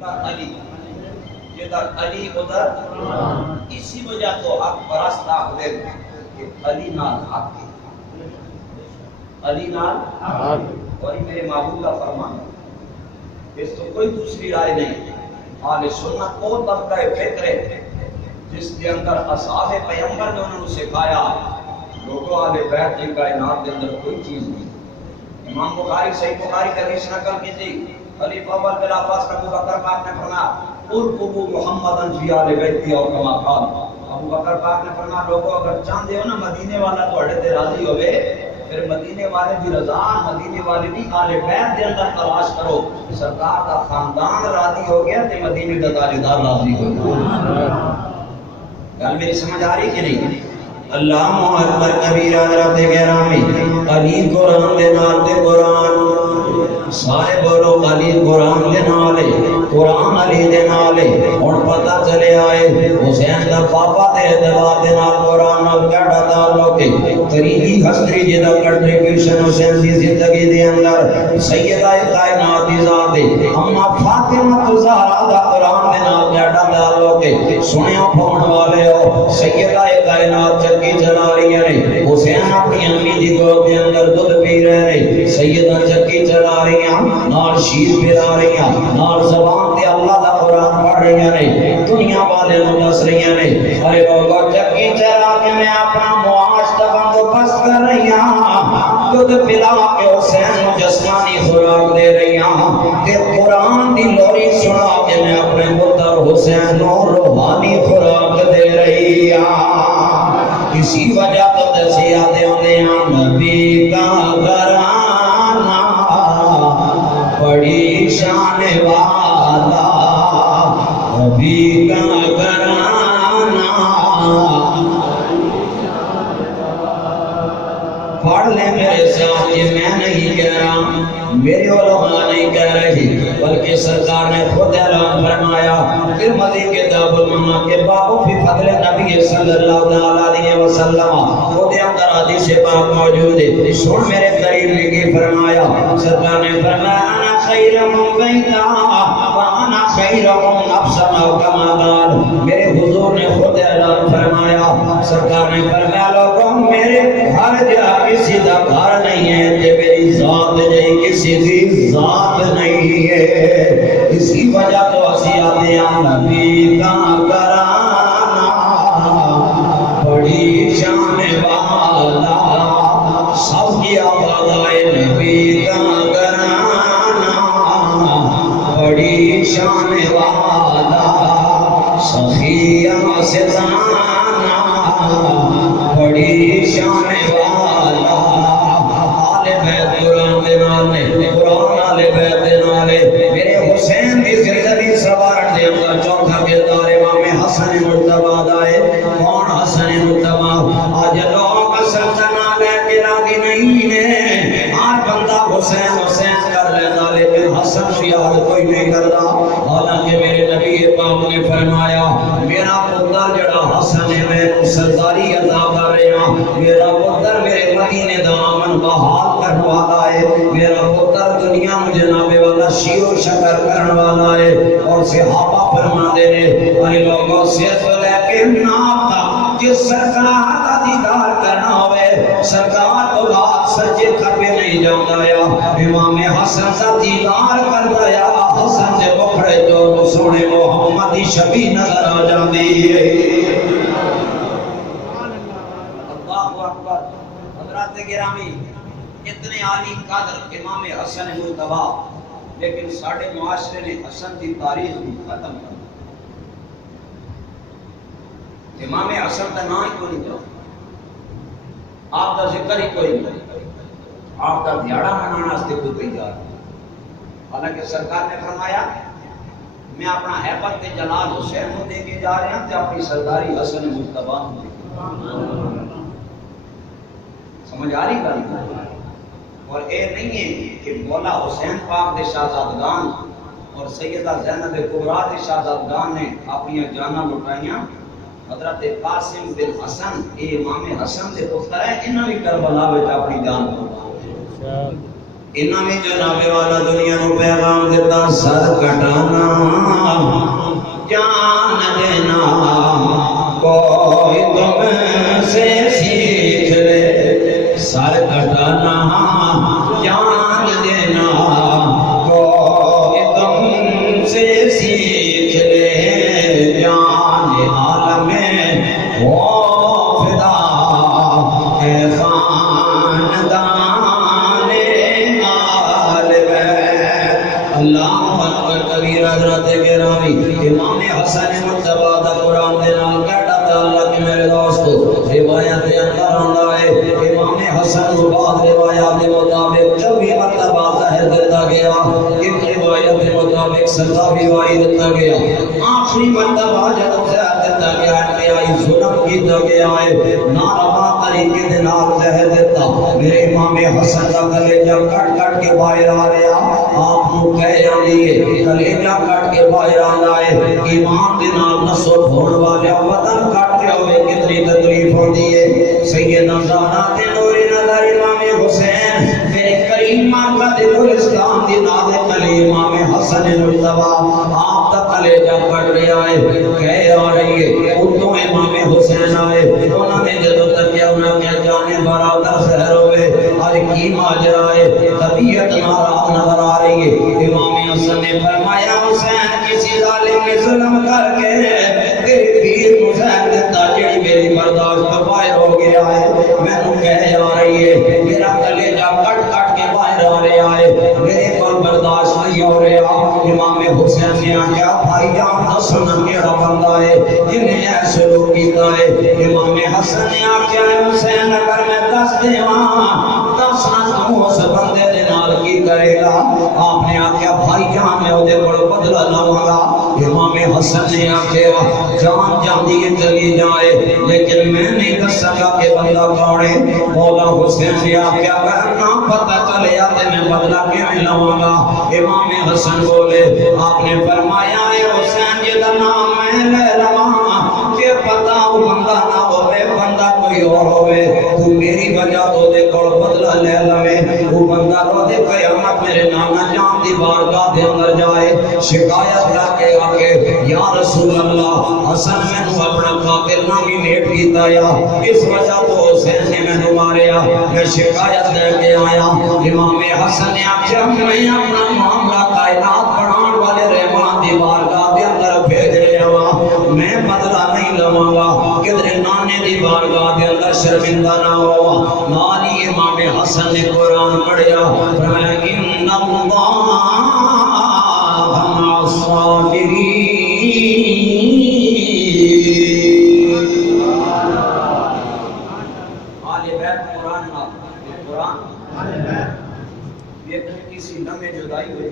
علی جدھر علی ادھر اسی وجہ تو حق پرست آخر کہ علی نال حق ہے، علی نال اور میرے محبوب کا فرمان ہے، اس تو کوئی دوسری رائے نہیں۔ اہل سنت وہ طبقہ فکر ہے جس کے اندر اصحاب پیغمبر نے انہوں نے سکھایا لوگوں اہل بیت کی کائنات کے اندر کوئی چیز نہیں۔ امام بخاری صحیح بخاری کا حدیث نقل کی تھی، خلیفہ اول بلا عباس کا ابو بکر پاک نے فرمایا ارقبوا محمدًا فی آل بیتہ او کما قال۔ ابو بکر پاک نے فرمایا لوگوں اگر چاہتے ہو نا مدینے والا تواڈے تے راضی ہوے پھر مدینے والے دی رضا مدینے والے دی آل بیت دے اندر تلاش کرو۔ سرکار دا خاندان راضی ہو گیا تے مدینے دا تاجدار راضی ہو گیا۔ گل میری سمجھ آ رہی کہ نہیں؟ اللہ اکبر کبیرہ حضرات گرامی، علی قرآن دے نال تے قرآن سارے بولو علی قرآن دے نالے قرآن علی دے نالے۔ اور پتہ چلے آئے حسین دا پاپا دے اعتبار دے نال قرآن نال کیڑا تعلق ہے۔ تریجی ہسٹری جدا کنٹریبیوشن حسین دی زندگی دے اندر سیدہ کائنات دی ذات ہے اما فاطمہ زہرا دا قرآن دے نال کیڑا تعلق ہے۔ سنیا پھون والے ہو سیدہ کائنات چکی چلا رہی ہے، حسین اپنی امی دی گود دے اندر دودھ پی رہے ہیں، سیدہ چکی چلا رہی ہیں، نال شیر پھیلا رہی ہیں، نال زبان تے اللہ دا قرآن پڑھ رہی ہیں، دنیا والے نوں دس رہی ہیں ارے لوگو چکی چلا کے میں اپنا معاش دا بندوبست کر رہی ہوں، دودھ پلا کے حسین نوں جسمانی خوراک دے رہی ہوں تے قرآن دی لوری سنا کے میں اپنے پتر حسین نوں روحانی خوراک دے رہی ہوں۔ اسی وجہ تو دسیا دے نبی کا گھرانہ بڑی شان والا، نبی کا گھرانہ پڑھ لیں میرے ساتھ، یہ میں نہیں کہہ رہا میرے علماء نہیں کہہ رہی بلکہ سرکار نے خود اعلان فرمایا ترمذی کتاب المناقب کے باب فی فضل نبی صلی اللہ علیہ وسلم، خود اندر حدیث پاک موجود ہے۔ سن میرے قریب لکھی فرمایا سرکار نے فرمایا انا خیر من بیتا وانا خیر من نفسا کما قال، میرے حضور نے خود اعلان فرمایا سرکار نے فرمایا لوگوں میرے گھر جا کسی دا گھر نہیں ہے تے میری ذات جائے کسی دی ذات نہیں ہے۔ اسی وجہ تو اسی آتے ہیں نبی کا گھرانہ بڑی شان والا، سب کی آواز آئے نبی کا گھرانہ بڑی شان والا، صفیہ سے زانہ بڑی شان والا، آل بیت قرآن دے نالے قرآن آل بیت دے نالے میرے حسین دی زندگی سوارن دے اندر چوتھا کردار امام حسن مرتبہ دائے۔ کون حسن مرتبہ؟ آج لوگ سلطنہ لے کے راضی نہیں ہیں، ہر بندہ حسین حسین کر لیتا لیکن حسن شیار کوئی نہیں کرتا، حالانکہ میرے نبی پاک نے فرمایا میرا پتر جڑا حسن ہے میں سرداری عطا کر رہا، میرا پتر میرے مدینے دا امن بحال کرنے والا ہے، میرا پتر دنیا میں جناب والا شیر و شکر کرنے والا ہے۔ اور صحابہ فرماتے ہیں اے لوگوں صرف لیکن نام تھا جس سرکار کا دیدار کرنا ہوئے سرکار تو رات سجے کھپے نہیں جاؤں یا امام حسن کا دیدار کر دیا، حسن سے بکھڑے جو سونے محمدی شبی نظر آ جاندی ہے۔ اللہ اکبر۔ حضرات گرامی اتنے عالی قدر امام حسن مرتبہ، لیکن ساڑھے معاشرے نے حسن کی تاریخ بھی ختم کر دی۔ امام حسن کا نام ہی کوئی نہیں، آپ کا ذکر ہی کوئی نہیں، آپ کا دیاڑا منانا سے کوئی تیار نہیں۔ حالانکہ سرکار نے فرمایا میں اپنا ہیبت جلال حسین کو دے کے جا رہے ہیں تے اپنی سرداری حسن مرتبہ کو دے کے۔ سمجھ آ رہی بات؟ اور اے نہیں ہے کہ مولا حسین پاک دے شہزادگان اور سیدہ زینب کبریٰ دے شہزادگان نے اپنی جاناں لٹائیاں، حضرت قاسم بن حسن اے امام حسن دے پتر ہے، انہاں بھی کربلا وچ اپنی جان قربان، انہاں بھی جناب والا دنیا کو پیغام دیتا سر کٹانا حضرت گرامی امام حسن مجتبی دا قرآن دے نال کہتا تعلق کہ میرے دوستو روایت دے اندر آندا ہے امام حسن کو بعد روایات دے مطابق جب بھی مرتبہ ظاہر دیتا گیا ایک روایت دے مطابق سزا بھی وائی دیتا گیا آخری مرتبہ جب ظاہر دیتا گیا انتہائی ظلم کیتا گیا ہے ناروا طریقے دے نال ظاہر دیتا میرے امام حسن کا کلیجہ کٹ کٹ کے باہر آ رہا آپ کو کہہ رہی ہے کلیجہ کٹ کے باہر آ رہا ہے ایمان دے نال نسل ہونے والا وطن کٹتے ہوئے کتنی تکلیف ہوتی ہے سیدنا زہرا نور نظر امام حسین میرے کریم آقا دے گلستان دی نال کلی امام حسن مجتبی آپ دا کلیجہ کٹ رہا ہے کہہ آ رہی ہے اتوں امام حسین آئے انہوں نے جدو تک انہوں نے جانے برادر سہر ہوئے آج کی ماجرہ ہے طبیعت ناراض نظر آ رہی ہے امام حسن نے فرمایا حسین کسی ظالم نے ظلم کر کے تیرے پیر حسین دیتا جڑی میری برداشت باہر ہو گیا ہے میں نے کہہ آ رہی ہے میرا کلیجہ کٹ کٹ کے باہر آ رہا ہے میرے پر برداشت نہیں ہو رہا امام حسین نے آگیا بھائی جان دسنا کیڑا بندہ ہے جنہیں ایسے لوگ کیتا ہے امام حسن نے آگیا حسین اگر میں دس دے دسنا تو اس بندے دے نال کی کرے گا آپ نے آگیا بھائی جان میں دے بڑا بدلہ لوں گا امام حسن نے آگیا جان جاندی چلی جائے لیکن میں نہیں دس سکا کہ بندہ کون ہے مولا حسین نے آگیا اگر نہ پتہ چلے آتے میں بدلہ کیوں لوں گا امام حسن بولے آپ نے فرمایا ہے حسین جدا نام میں لے لواں کہ پتہ وہ بندہ نہ ہوئے بندہ کوئی اور ہوئے تو میری وجہ تو دے کول بدلہ لے لوے وہ بندہ رو دے قیامت میرے نانا جان دی بارگاہ دے اندر جائے شکایت کر کے آگے یا رسول اللہ حسن میں نے اپنا قاتل نامینیٹ کیتا یا اس وجہ تو حسین نے میں ماریا میں شکایت دے کے آیا امام حسن نے آخیا میں اپنا معاملہ کائنات بنان والے رحمان دی بارگاہ دے اندر بھیج رہا ہوں میں بدلہ نہیں لواں گا کدھر نانے دی بارگاہ دے اندر شرمندہ نہ ہوا نالی امام حسن نے قرآن پڑھیا فرمایا ان اللہ مع الصابرین آل بیت قرآن یہ کسی نمے جدائی ہوئے